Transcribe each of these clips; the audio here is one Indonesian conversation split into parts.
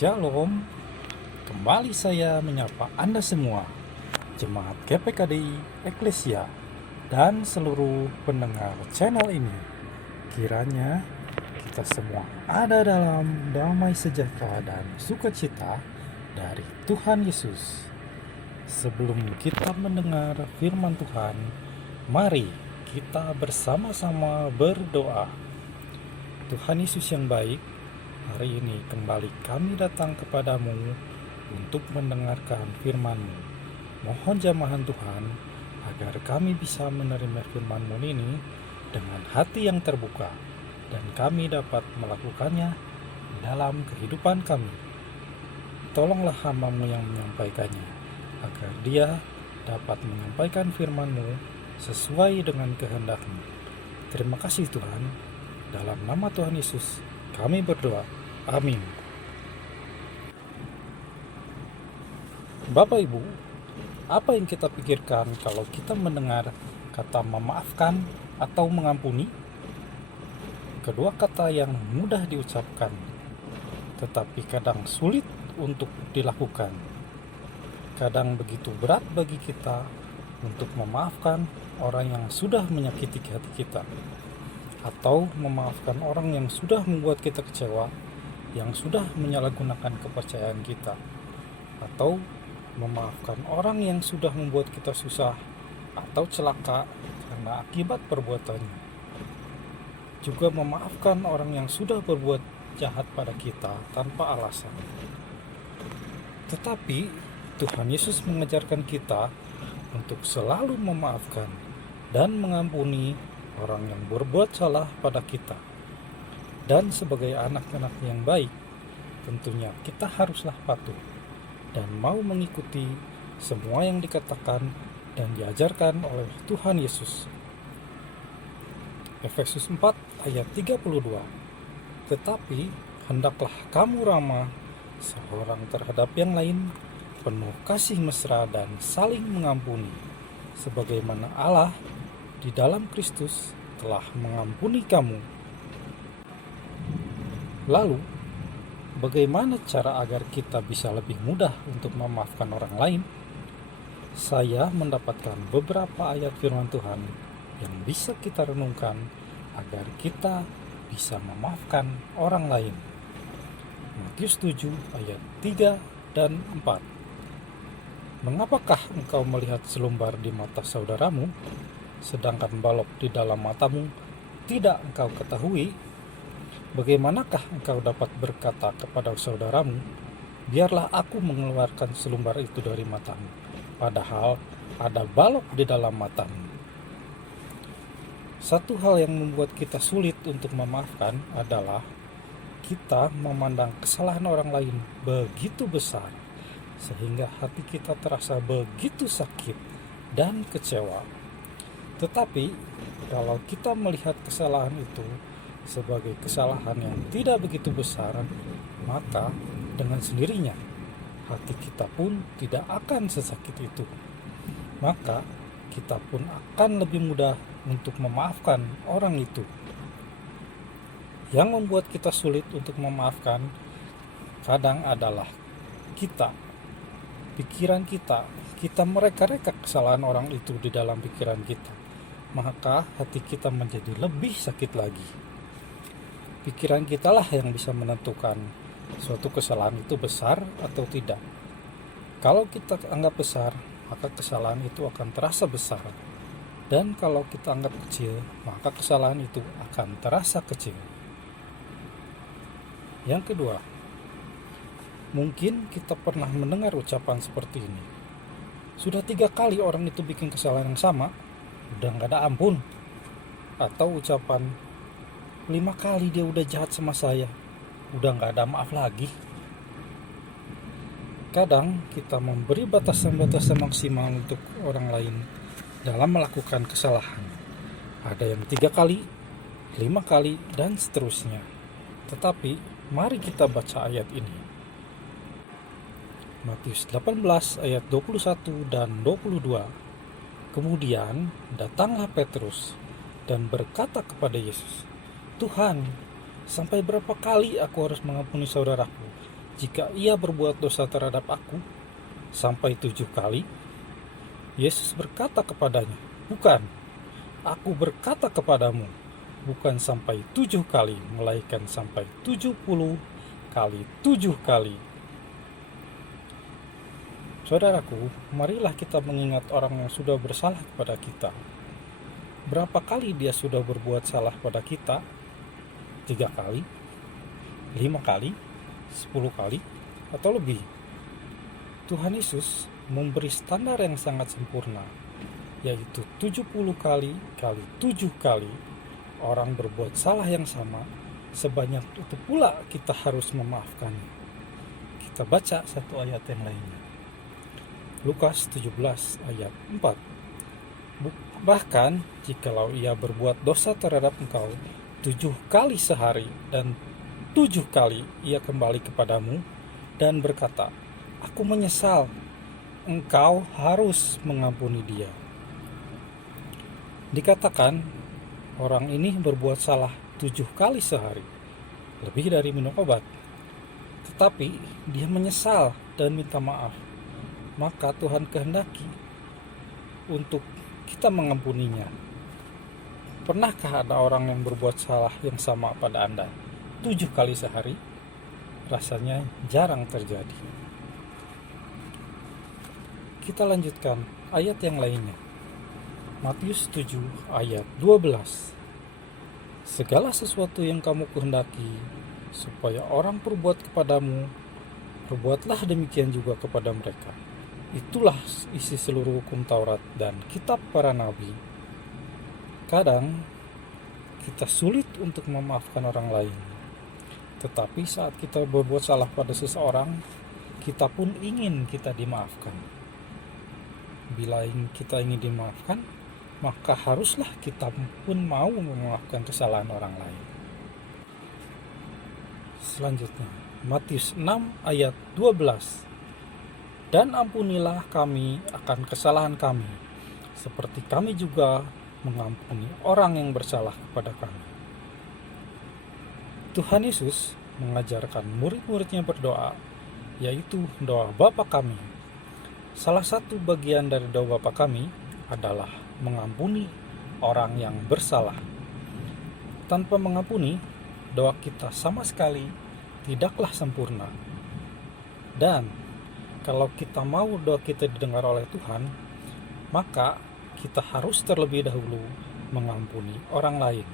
Shalom, kembali saya menyapa Anda semua, Jemaat GPKDI Eklesia, dan seluruh pendengar channel ini. Kiranya kita semua ada dalam damai sejahtera dan sukacita dari Tuhan Yesus. Sebelum kita mendengar firman Tuhan, mari kita bersama-sama berdoa. Tuhan Yesus yang baik, hari ini kembali kami datang kepadamu untuk mendengarkan firman-Mu. Mohon jamahan Tuhan agar kami bisa menerima firman-Mu ini dengan hati yang terbuka dan kami dapat melakukannya dalam kehidupan kami. Tolonglah hamba-Mu yang menyampaikannya agar dia dapat menyampaikan firman-Mu sesuai dengan kehendak-Mu. Terima kasih Tuhan. Dalam nama Tuhan Yesus kami berdoa. Amin. Bapak Ibu, apa yang kita pikirkan kalau kita mendengar kata memaafkan atau mengampuni? Kedua kata yang mudah diucapkan, tetapi kadang sulit untuk dilakukan. Kadang begitu berat bagi kita untuk memaafkan orang yang sudah menyakiti hati kita, atau memaafkan orang yang sudah membuat kita kecewa, yang sudah menyalahgunakan kepercayaan kita, atau memaafkan orang yang sudah membuat kita susah atau celaka karena akibat perbuatannya. Juga memaafkan orang yang sudah berbuat jahat pada kita tanpa alasan. Tetapi Tuhan Yesus mengajarkan kita untuk selalu memaafkan dan mengampuni orang yang berbuat salah pada kita. Dan sebagai anak-anak yang baik, tentunya kita haruslah patuh dan mau mengikuti semua yang dikatakan dan diajarkan oleh Tuhan Yesus. Efesus 4 ayat 32. Tetapi hendaklah kamu ramah seorang terhadap yang lain, penuh kasih mesra dan saling mengampuni, sebagaimana Allah di dalam Kristus telah mengampuni kamu. Lalu, bagaimana cara agar kita bisa lebih mudah untuk memaafkan orang lain? Saya mendapatkan beberapa ayat firman Tuhan yang bisa kita renungkan agar kita bisa memaafkan orang lain. Matius 7 ayat 3 dan 4. Mengapakah engkau melihat selumbar di mata saudaramu, sedangkan balok di dalam matamu tidak engkau ketahui? Bagaimanakah engkau dapat berkata kepada saudaramu, biarlah aku mengeluarkan selumbar itu dari matamu, padahal ada balok di dalam matamu? Satu hal yang membuat kita sulit untuk memaafkan adalah kita memandang kesalahan orang lain begitu besar, sehingga hati kita terasa begitu sakit dan kecewa. Tetapi kalau kita melihat kesalahan itu sebagai kesalahan yang tidak begitu besar, maka dengan sendirinya hati kita pun tidak akan sesakit itu. Maka kita pun akan lebih mudah untuk memaafkan orang itu. Yang membuat kita sulit untuk memaafkan kadang adalah pikiran kita mereka-reka kesalahan orang itu di dalam pikiran kita. Maka hati kita menjadi lebih sakit lagi. Pikiran kitalah yang bisa menentukan suatu kesalahan itu besar atau tidak. Kalau kita anggap besar, maka kesalahan itu akan terasa besar. Dan kalau kita anggap kecil, maka kesalahan itu akan terasa kecil. Yang kedua, mungkin kita pernah mendengar ucapan seperti ini. Sudah 3 kali orang itu bikin kesalahan yang sama, udah gak ada ampun. Atau ucapan, 5 kali dia udah jahat sama saya, udah gak ada maaf lagi. Kadang kita memberi batasan-batasan maksimal untuk orang lain dalam melakukan kesalahan. Ada yang 3 kali, 5 kali, dan seterusnya. Tetapi mari kita baca ayat ini. Matius 18 ayat 21 dan 22. Kemudian datanglah Petrus dan berkata kepada Yesus, Tuhan, sampai berapa kali aku harus mengampuni saudaraku jika ia berbuat dosa terhadap aku sampai 7 kali?" Yesus berkata kepadanya, "Bukan, aku berkata kepadamu, bukan sampai 7 kali, melainkan sampai 70 kali 7 kali." Saudaraku, marilah kita mengingat orang yang sudah bersalah kepada kita. Berapa kali dia sudah berbuat salah pada kita? 3 kali, 5 kali, 10 kali, atau lebih? Tuhan Yesus memberi standar yang sangat sempurna, yaitu 70 kali kali 7 kali orang berbuat salah yang sama, sebanyak itu pula kita harus memaafkannya. Kita baca satu ayat yang lainnya. Lukas 17 ayat 4. "Bahkan jikalau ia berbuat dosa terhadap engkau 7 kali sehari, dan 7 kali ia kembali kepadamu dan berkata, 'Aku menyesal,' engkau harus mengampuni dia." Dikatakan orang ini berbuat salah 7 kali sehari, lebih dari minum obat. Tetapi dia menyesal dan minta maaf. Maka Tuhan kehendaki untuk kita mengampuninya. Pernahkah ada orang yang berbuat salah yang sama pada Anda 7 kali sehari? Rasanya jarang terjadi. Kita lanjutkan ayat yang lainnya. Matius 7 ayat 12. "Segala sesuatu yang kamu kehendaki supaya orang perbuat kepadamu, perbuatlah demikian juga kepada mereka. Itulah isi seluruh hukum Taurat dan kitab para nabi." Kadang kita sulit untuk memaafkan orang lain, tetapi saat kita berbuat salah pada seseorang, kita pun ingin kita dimaafkan. Bila kita ingin dimaafkan, maka haruslah kita pun mau memaafkan kesalahan orang lain. Selanjutnya, Matius 6 ayat 12. "Dan ampunilah kami akan kesalahan kami, seperti kami juga mengampuni orang yang bersalah kepada kami." Tuhan Yesus mengajarkan murid-muridnya berdoa, yaitu doa Bapa kami. Salah satu bagian dari doa Bapa kami adalah mengampuni orang yang bersalah. Tanpa mengampuni, doa kita sama sekali tidaklah sempurna. Dan kalau kita mau doa kita didengar oleh Tuhan, maka kita harus terlebih dahulu mengampuni orang lain.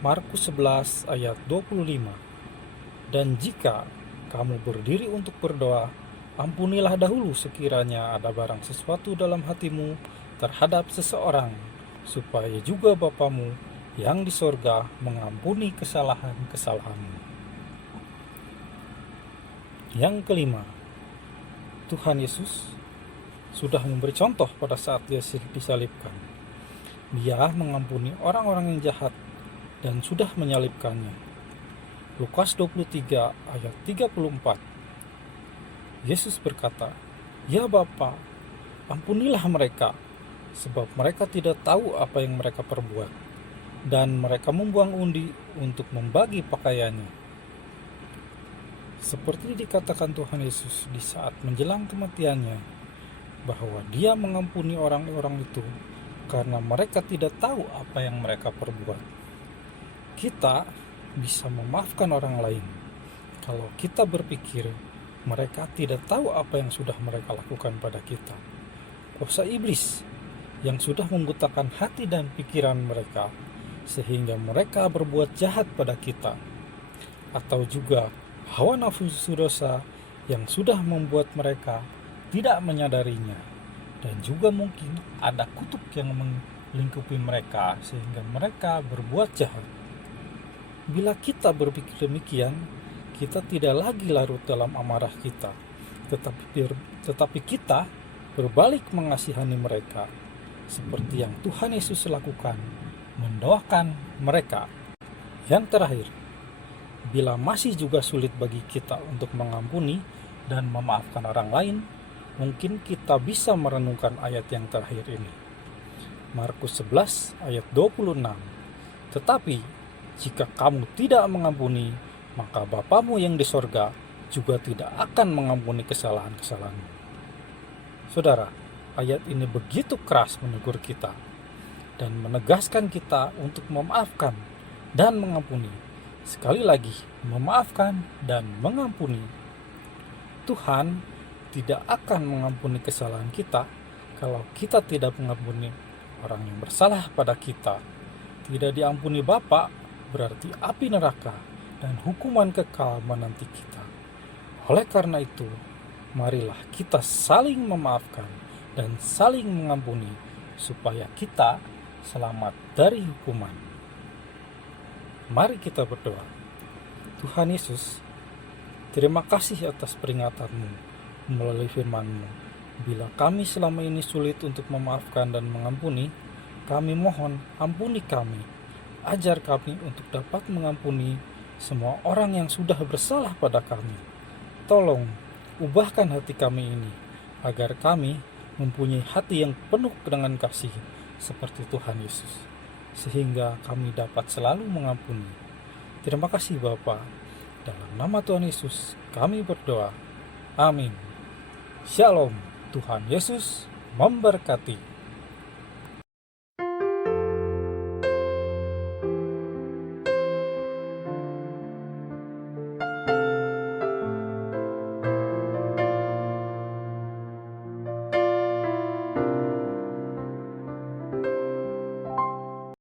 Markus 11 ayat 25. "Dan jika kamu berdiri untuk berdoa, ampunilah dahulu sekiranya ada barang sesuatu dalam hatimu terhadap seseorang, supaya juga Bapamu yang di sorga mengampuni kesalahan-kesalahanmu." Yang kelima, Tuhan Yesus sudah memberi contoh pada saat dia disalibkan. Dia mengampuni orang-orang yang jahat dan sudah menyalibkannya. Lukas 23 ayat 34. Yesus berkata, "Ya Bapa, ampunilah mereka, sebab mereka tidak tahu apa yang mereka perbuat." Dan mereka membuang undi untuk membagi pakaiannya. Seperti dikatakan Tuhan Yesus di saat menjelang kematiannya, bahwa dia mengampuni orang-orang itu karena mereka tidak tahu apa yang mereka perbuat. Kita bisa memaafkan orang lain kalau kita berpikir mereka tidak tahu apa yang sudah mereka lakukan pada kita. Kuasa iblis yang sudah membutakan hati dan pikiran mereka sehingga mereka berbuat jahat pada kita, atau juga hawa nafsu dosa yang sudah membuat mereka tidak menyadarinya, dan juga mungkin ada kutuk yang melingkupi mereka sehingga mereka berbuat jahat. Bila kita berpikir demikian, kita tidak lagi larut dalam amarah kita, tetapi kita berbalik mengasihani mereka seperti yang Tuhan Yesus lakukan, mendoakan mereka. Yang terakhir, bila masih juga sulit bagi kita untuk mengampuni dan memaafkan orang lain, mungkin kita bisa merenungkan ayat yang terakhir ini. Markus 11 ayat 26. "Tetapi jika kamu tidak mengampuni, maka Bapamu yang di sorga juga tidak akan mengampuni kesalahan-kesalahanmu. Saudara, ayat ini begitu keras menegur kita dan menegaskan kita untuk memaafkan dan mengampuni. Sekali lagi, memaafkan dan mengampuni. Tuhan tidak akan mengampuni kesalahan kita kalau kita tidak mengampuni orang yang bersalah pada kita. Tidak diampuni Bapa berarti api neraka dan hukuman kekal menanti kita. Oleh karena itu, marilah kita saling memaafkan dan saling mengampuni supaya kita selamat dari hukuman. Mari kita berdoa. Tuhan Yesus, terima kasih atas peringatan-Mu melalui firman-Mu. Bila kami selama ini sulit untuk memaafkan dan mengampuni, kami mohon ampuni kami. Ajar kami untuk dapat mengampuni semua orang yang sudah bersalah pada kami. Tolong ubahkan hati kami ini, agar kami mempunyai hati yang penuh dengan kasih seperti Tuhan Yesus, sehingga kami dapat selalu mengampuni. Terima kasih Bapa. Dalam nama Tuhan Yesus kami berdoa. Amin. Shalom. Tuhan Yesus memberkati.